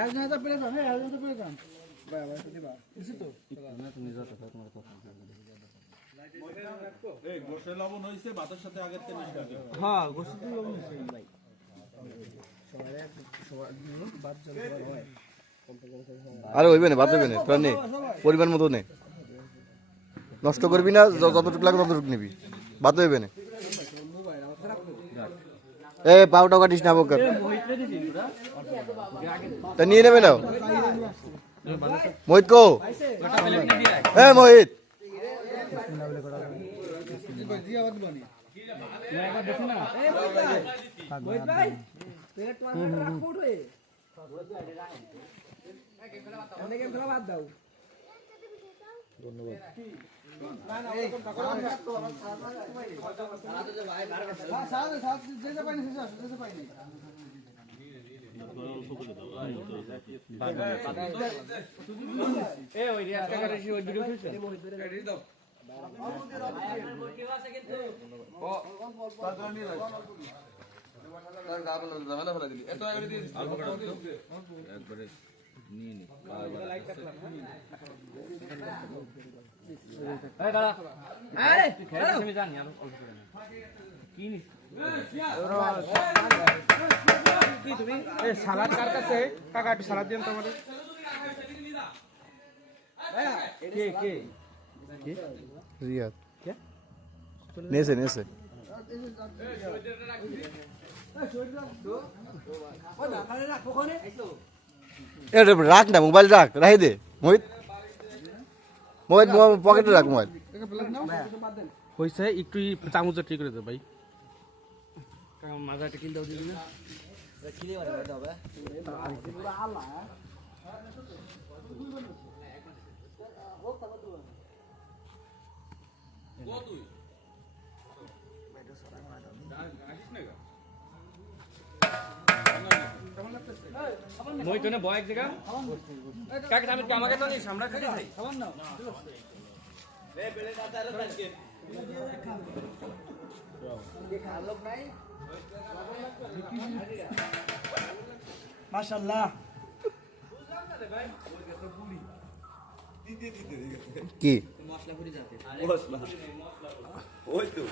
একজনটা পেলে যান, হ্যাঁ একজনটা পেলে যান। ভাই ভাই দিবা। বুঝছো তো? না তুমি যত তোমার কথা। এই গোশে লবণ হইছে ভাতের সাথে আগের থেকে মিশা দিও। হ্যাঁ গোসল তো লবণ হইছে ভাই। সবাই বাদ জল হয়। আরে হইবে না, বাদ হইবে না, প্রাণ নেই, পরিমাণ মতো নে, নষ্ট করবি না, যতটুকু লাগে ততটুকু নিবি, বাদ হইবে না। এ পাউটা কাটিস না বকার, তা নিয়ে নেবে না মোহিত কো, এ মোহিত সালাদ কার কাছে? কাকা একটু সালাদ দেন তো আমাদের। কে কে রিয়াদ নেছে নেছে রাখ না, মোবাইল রাখ, রাখি দে মোহিত, মোহিত পকেটে রাখ মোবাইল। হয়েছে একটু চামচটা ঠিক করে দে ভাই। মাজাটা কিনতে দিবি না? মই তো না বয় এক জায়গা কাকে আমি আমাকে তো নিস আমরা খালি খাই খাবার না রে বেলে দাদা আর আজকে কে খালোক নাই মাশাআল্লাহ কি মশলা পুরি যাতে মশলা ওই তো